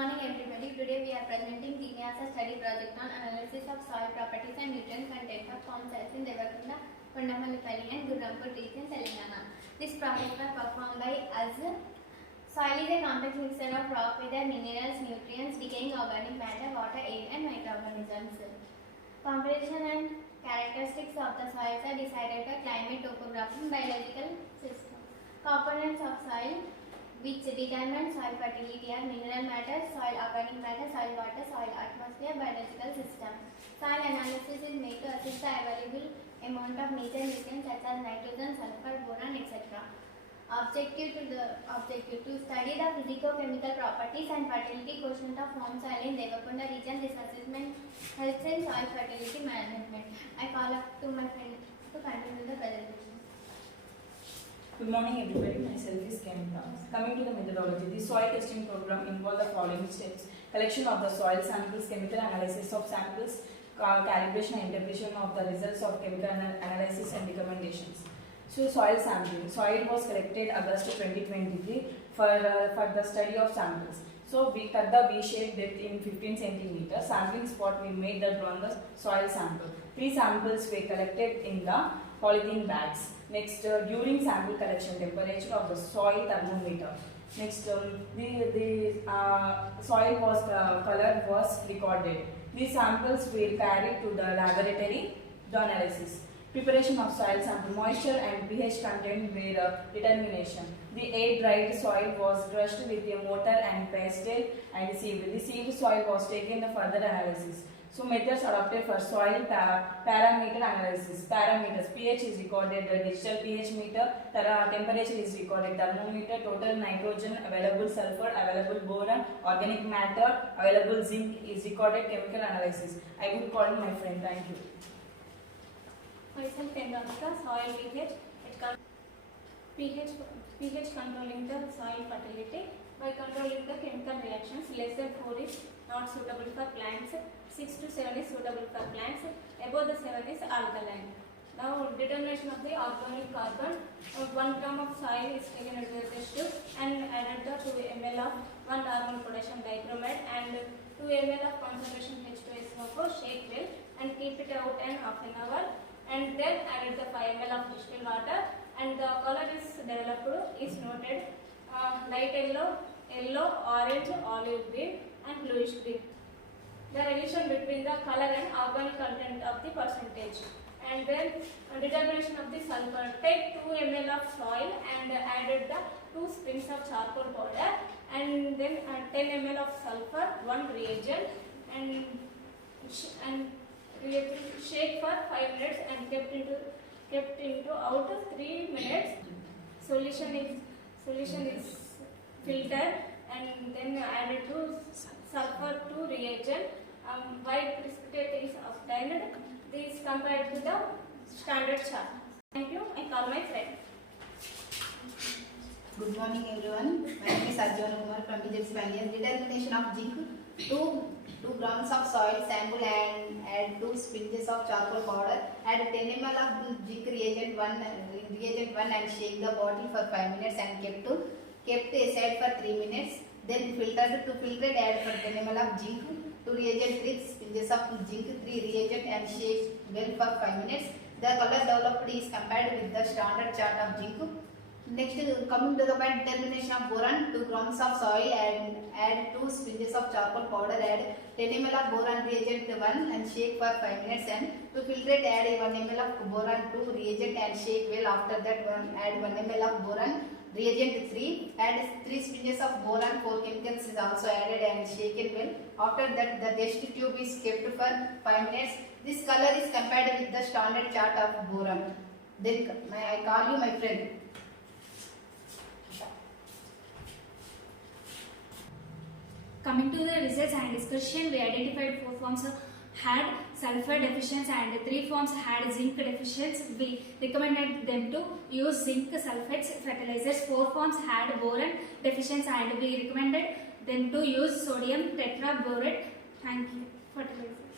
morning everybody. Today we are presenting Dinya's study project on analysis of soil properties and nutrient content of farm sites in Devakunda, Kondamallipalli and Gurrampur region, Telangana. This project was performed by us. Soil is a complex mixture of rock with their minerals, nutrients, decaying organic matter, water, air and microorganisms. Composition and characteristics of the soils are decided by climate, topography and biological system. Components of soil which determine soil fertility are mineral matter, soil organic matter, soil water, soil atmosphere, biological system. Soil analysis is made to assess the available amount of major nutrients such as nitrogen, sulfur, boron, etc. Objective to study the physico-chemical properties and fertility quotient of farm soil in Devakunda region. This assessment helps in soil fertility management. I call up to my friend to continue the presentation. Good morning everybody, myself is Kemita. Coming to the methodology, the soil testing program involves the following steps: collection of the soil samples, chemical analysis of samples, calibration and interpretation of the results of chemical analysis and recommendations. So soil sampling. Soil was collected August 2023 for the study of samples. So we cut the V-shaped depth in 15 centimeters. Sampling spot we made that on the soil sample. 3 samples were collected in the polythene bags. Next, during sample collection, temperature of the soil thermometer. Next, the soil was color was recorded. These samples were carried to the laboratory to analysis. Preparation of soil sample, moisture and pH content were determination. The air-dried soil was crushed with a mortar and pasted and sieved. The sieved soil was taken for further analysis. So methods adopted for soil parameter analysis. Parameters: pH is recorded, digital pH meter, temperature is recorded, thermometer, total nitrogen, available sulfur, available boron, organic matter, available zinc is recorded, chemical analysis. I would call my friend. Thank you. Myself Kendamika, soil pH controlling the soil fertility by controlling the chemical reactions. Less than 4 is not suitable for plants, 6 to 7 is suitable for plants, above the 7 is alkaline. Now determination of the organic carbon. 1 gram of soil is taken into the test tube and added the 2 ml of 1 normal potassium dichromate and 2 ml of concentration H2SO4, shake well and keep it out an half an hour, and then added the 5 ml of distilled water, and the color is developed is noted light yellow, orange, olive green and bluish green. The relation between the color and organic content of the percentage. And then determination of the sulfur. Take 2 ml of soil and added the 2 spoons of charcoal powder and then 10 ml of sulfur, 1 reagent and shake for 5 minutes and kept into out 3 minutes. Solution is filtered and then added to sulfur to reagent. White precipitate is obtained. This compared to the standard chart. Thank you. I call my friend. Good morning everyone. My name is Arjun Kumar from BJP Spanish. Determination of zinc. 2 grams of soil sample and add 2 sponges of charcoal powder. Add 10 ml of zinc reagent 1 and shake the bottle for 5 minutes and kept aside for 3 minutes. Then filtered. To filter add for 10 ml of zinc, 2 reagent, 3 sponges of zinc, 3 reagent and shake well for 5 minutes. The color developed is compared with the standard chart of zinc. Next, coming to the point, determination of boron. 2 grams of soil and add 2 sponges of charcoal powder. Add 10 ml of boron reagent 1 and shake for 5 minutes. And to filtrate, add 1 ml of boron 2 reagent and shake well. After that, add 1 ml of boron reagent 3. Add 3 sponges of boron 4 chemicals is also added and shaken well. After that, the test tube is kept for 5 minutes. This color is compared with the standard chart of boron. Then I call you my friend. Coming to the results and discussion, we identified 4 forms had sulfur deficiency and 3 forms had zinc deficiency. We recommended them to use zinc sulfates fertilizers. 4 forms had boron deficiency and we recommended them to use sodium tetraborate. Thank you. Fertilizer.